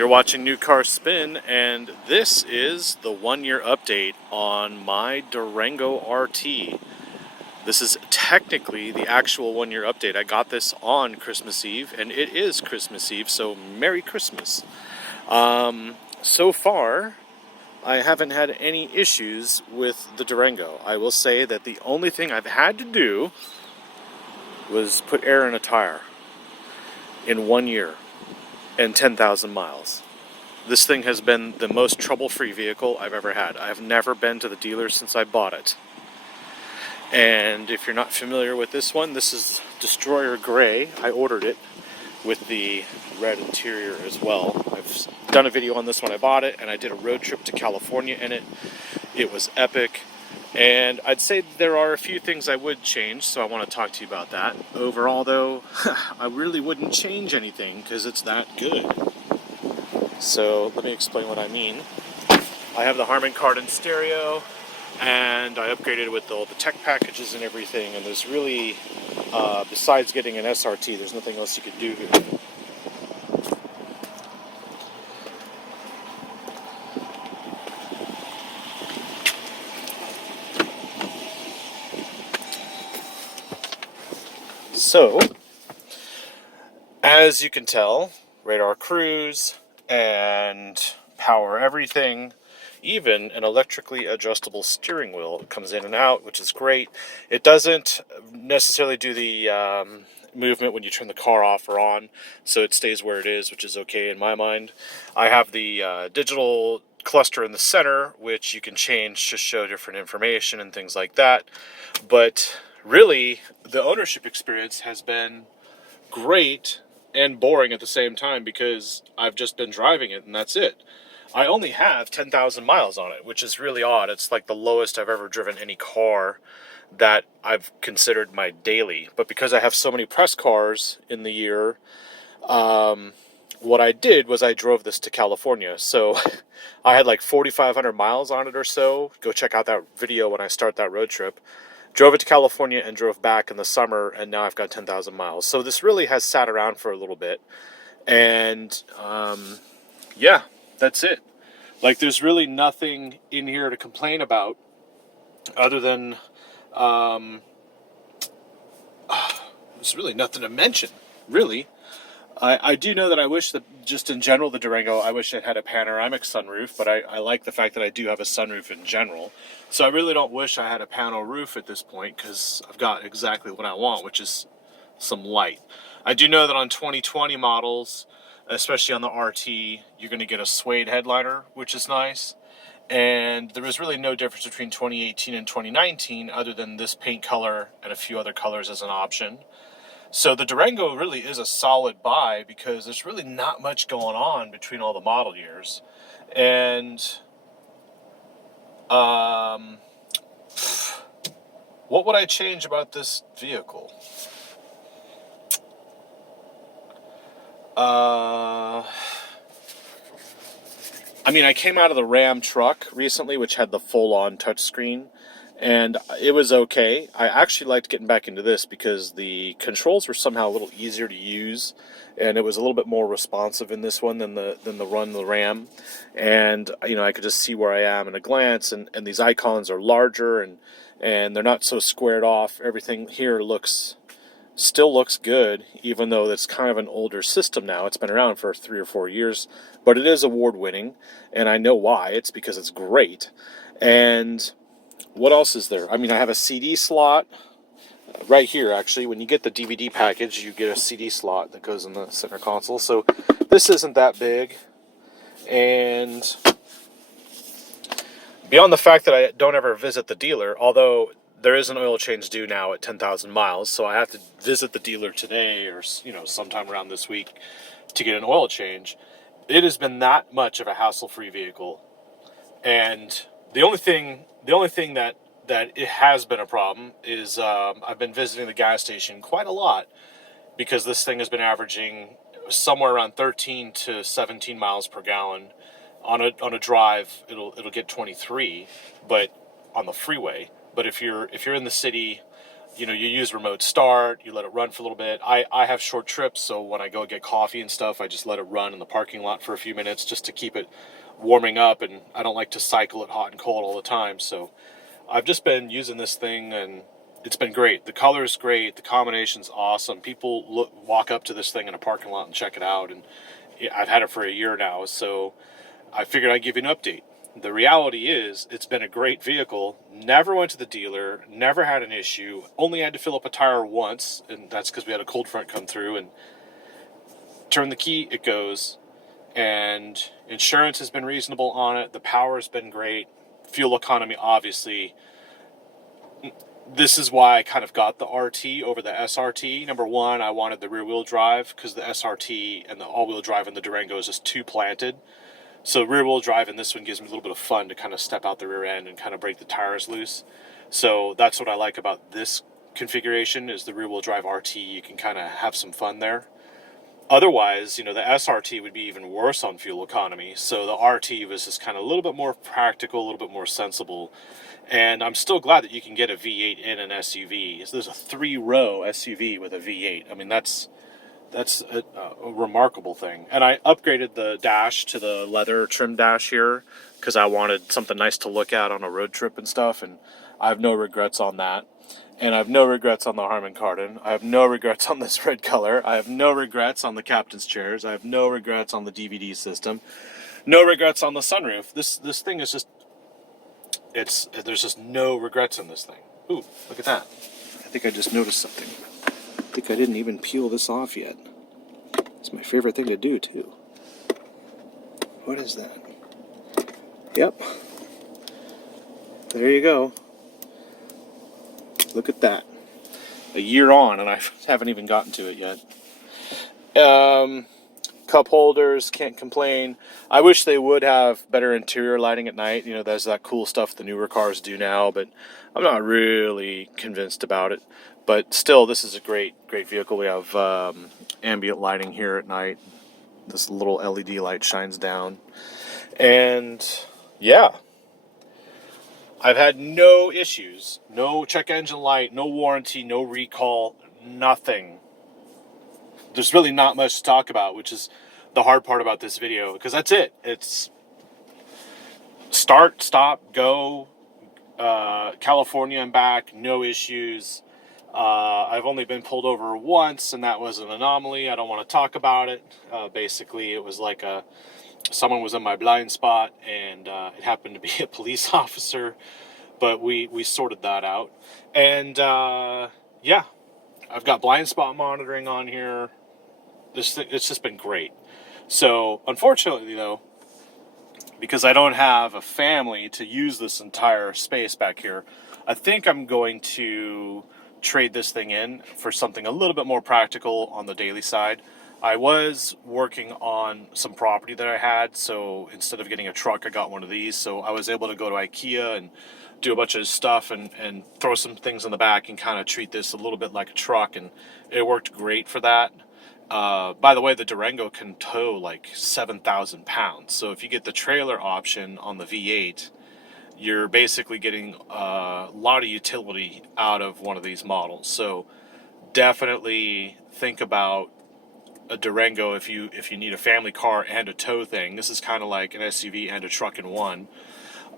You're watching New Car Spin, and this is the 1 year update on my Durango RT. This is technically the actual 1 year update. I got this on Christmas Eve, and it is Christmas Eve, so Merry Christmas. So far, I haven't had any issues with the Durango. I will say that the only thing I've had to do was put air in a tire in 1 year and 10,000 miles. This thing has been the most trouble-free vehicle I've ever had. I have never been to the dealer since I bought it. And if you're not familiar with this one, this is Destroyer Gray. I ordered it with the red interior as well. I've done a video on this when I bought it, and I did a road trip to California in it. It was epic. And I'd say there are a few things I would change, so I want to talk to you about that. Overall, though, I really wouldn't change anything because it's that good. So let me explain what I mean. I have the Harman Kardon stereo, and I upgraded with all the tech packages and everything, and there's really, besides getting an SRT, there's nothing else you could do here. So, as you can tell, radar cruise and power everything, even an electrically adjustable steering wheel comes in and out, which is great. It doesn't necessarily do the movement when you turn the car off or on, so it stays where it is, which is okay in my mind. I have the digital cluster in the center, which you can change to show different information and things like that. But really, the ownership experience has been great and boring at the same time because I've just been driving it and that's it. I only have 10,000 miles on it, which is really odd. It's like the lowest I've ever driven any car that I've considered my daily. But because I have so many press cars in the year, what I did was I drove this to California. So I had like 4,500 miles on it or so. Go check out that video when I start that road trip. Drove it to California and drove back in the summer, and now I've got 10,000 miles. So this really has sat around for a little bit. And yeah, that's it. Like, there's really nothing in here to complain about other than there's really nothing to mention, really. I do know that I wish that, just in general, the Durango, I wish it had a panoramic sunroof, but I like the fact that I do have a sunroof in general. So I really don't wish I had a panel roof at this point, because I've got exactly what I want, which is some light. I do know that on 2020 models, especially on the RT, you're going to get a suede headliner, which is nice. And there was really no difference between 2018 and 2019 other than this paint color and a few other colors as an option. So the Durango really is a solid buy because there's really not much going on between all the model years. And what would I change about this vehicle? I mean, I came out of the Ram truck recently, which had the full-on touchscreen, and it was okay. I actually liked getting back into this because the controls were somehow a little easier to use, and it was a little bit more responsive in this one than the Ram. And you know, I could just see where I am in a glance, and these icons are larger and they're not so squared off. Everything here still looks good, even though it's kind of an older system now. It's been around for 3 or 4 years, but it is award-winning, and I know why. It's because it's great. And what else is there? I mean, I have a CD slot right here, actually. When you get the DVD package, you get a CD slot that goes in the center console. So this isn't that big. And beyond the fact that I don't ever visit the dealer, although there is an oil change due now at 10,000 miles, so I have to visit the dealer today or, you know, sometime around this week to get an oil change. It has been that much of a hassle-free vehicle. And the only thing that it has been a problem is I've been visiting the gas station quite a lot because this thing has been averaging somewhere around 13 to 17 miles per gallon. On a drive, it'll get 23, but on the freeway. But if you're in the city, you know, you use remote start, you let it run for a little bit. I have short trips, so when I go get coffee and stuff, I just let it run in the parking lot for a few minutes just to keep it warming up, and I don't like to cycle it hot and cold all the time. So I've just been using this thing, and it's been great. The color's great, the combination's awesome. People walk up to this thing in a parking lot and check it out, and I've had it for a year now, so I figured I'd give you an update. The reality is, it's been a great vehicle. Never went to the dealer, never had an issue. Only had to fill up a tire once, and that's because we had a cold front come through. And turn the key, it goes. And insurance has been reasonable on it. The power has been great. Fuel economy, obviously. This is why I kind of got the RT over the SRT. Number one, I wanted the rear-wheel drive because the SRT and the all-wheel drive in the Durango is just too planted. So rear-wheel drive in this one gives me a little bit of fun to kind of step out the rear end and kind of break the tires loose. So that's what I like about this configuration is the rear-wheel drive RT. You can kind of have some fun there. Otherwise, you know, the SRT would be even worse on fuel economy. So the RT was just kind of a little bit more practical, a little bit more sensible. And I'm still glad that you can get a V8 in an SUV. So there's a 3-row SUV with a V8. I mean, that's a remarkable thing. And I upgraded the dash to the leather trim dash here because I wanted something nice to look at on a road trip and stuff, and I have no regrets on that. And I have no regrets on the Harman Kardon. I have no regrets on this red color. I have no regrets on the captain's chairs. I have no regrets on the DVD system. No regrets on the sunroof. This thing is just, there's just no regrets in this thing. Ooh, look at that. I think I just noticed something. I think I didn't even peel this off yet. It's my favorite thing to do, too. What is that? Yep. There you go. Look at that. A year on, and I haven't even gotten to it yet. Cup holders, can't complain. I wish they would have better interior lighting at night. You know, there's that cool stuff the newer cars do now, but I'm not really convinced about it. But still, this is a great vehicle. We have ambient lighting here at night. This little LED light shines down. And yeah, I've had no issues. No check engine light, no warranty, no recall, nothing. There's really not much to talk about, which is the hard part about this video, because that's it. It's start, stop, go, California and back, no issues. I've only been pulled over once, and that was an anomaly. I don't want to talk about it. Basically, it was like someone was in my blind spot, and it happened to be a police officer, but we sorted that out. And yeah, I've got blind spot monitoring on here. It's just been great. So unfortunately, though, because I don't have a family to use this entire space back here, I think I'm going to trade this thing in for something a little bit more practical on the daily side. I was working on some property that I had, so instead of getting a truck, I got one of these. So I was able to go to IKEA and do a bunch of stuff and throw some things in the back and kind of treat this a little bit like a truck, and it worked great for that. By the way, the Durango can tow like 7,000 pounds. So if you get the trailer option on the V8, you're basically getting a lot of utility out of one of these models. So definitely think about a Durango if you need a family car and a tow thing. This is kind of like an SUV and a truck in one.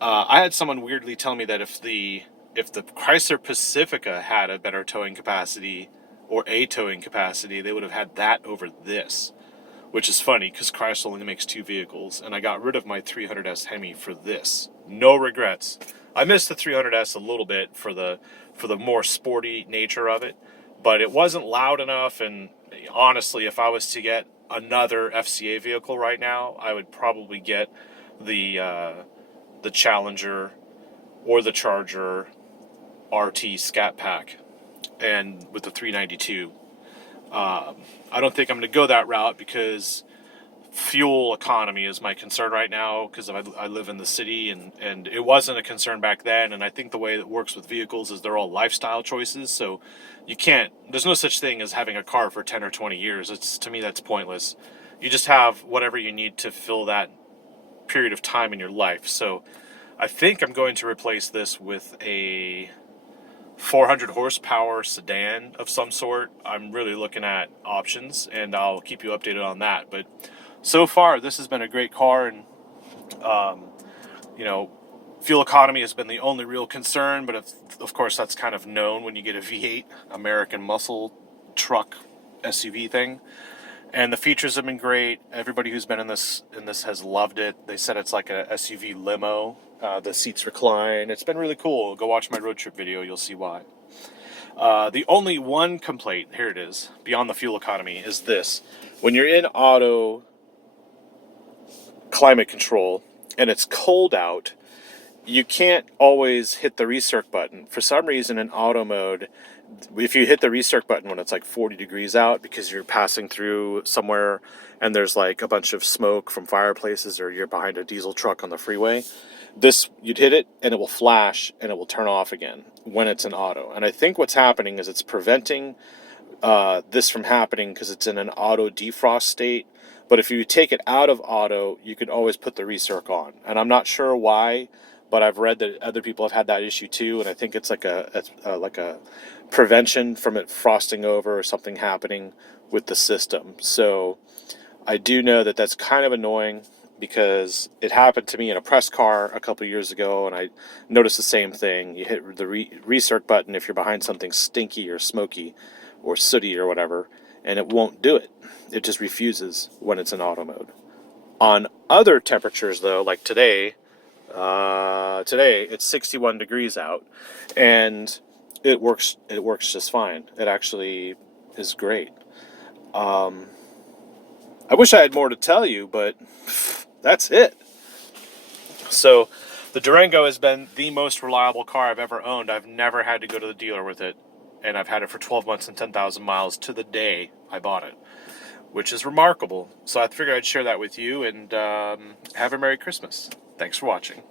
I had someone weirdly tell me that if the Chrysler Pacifica had a better towing capacity or a towing capacity, they would have had that over this, which is funny because Chrysler only makes 2 vehicles, and I got rid of my 300S HEMI for this. No regrets. I missed the 300S a little bit for the more sporty nature of it, but it wasn't loud enough. And honestly, if I was to get another FCA vehicle right now, I would probably get the Challenger or the Charger RT Scat Pack, and with the 392. I don't think I'm going to go that route because fuel economy is my concern right now, because I live in the city, and it wasn't a concern back then. And I think the way it works with vehicles is they're all lifestyle choices. So there's no such thing as having a car for 10 or 20 years. To me, that's pointless. You just have whatever you need to fill that period of time in your life. So I think I'm going to replace this with a 400 horsepower sedan of some sort. I'm really looking at options, and I'll keep you updated on that. But so far, this has been a great car, and you know, fuel economy has been the only real concern. But of course, that's kind of known when you get a V8 American muscle truck SUV thing. And the features have been great. Everybody who's been in this has loved it. They said it's like a SUV limo. The seats recline. It's been really cool. Go watch my road trip video. You'll see why. The only one complaint, here it is, beyond the fuel economy, is this. When you're in auto climate control and it's cold out, you can't always hit the recirc button. For some reason in auto mode, if you hit the recirc button when it's like 40 degrees out because you're passing through somewhere and there's like a bunch of smoke from fireplaces, or you're behind a diesel truck on the freeway, you'd hit it and it will flash and it will turn off again when it's in auto. And I think what's happening is it's preventing this from happening because it's in an auto defrost state. But if you take it out of auto, you can always put the recirc on. And I'm not sure why, but I've read that other people have had that issue too, and I think it's like a prevention from it frosting over or something happening with the system. So I do know that that's kind of annoying, because it happened to me in a press car a couple years ago, and I noticed the same thing. You hit the recirc button if you're behind something stinky or smoky or sooty or whatever, and it won't do it. It just refuses when it's in auto mode. On other temperatures, though, like today it's 61 degrees out, and it works just fine. It actually is great. I wish I had more to tell you, but that's it. So the Durango has been the most reliable car I've ever owned. I've never had to go to the dealer with it, and I've had it for 12 months and 10,000 miles to the day I bought it, which is remarkable. So I figured I'd share that with you, and have a Merry Christmas. Thanks for watching.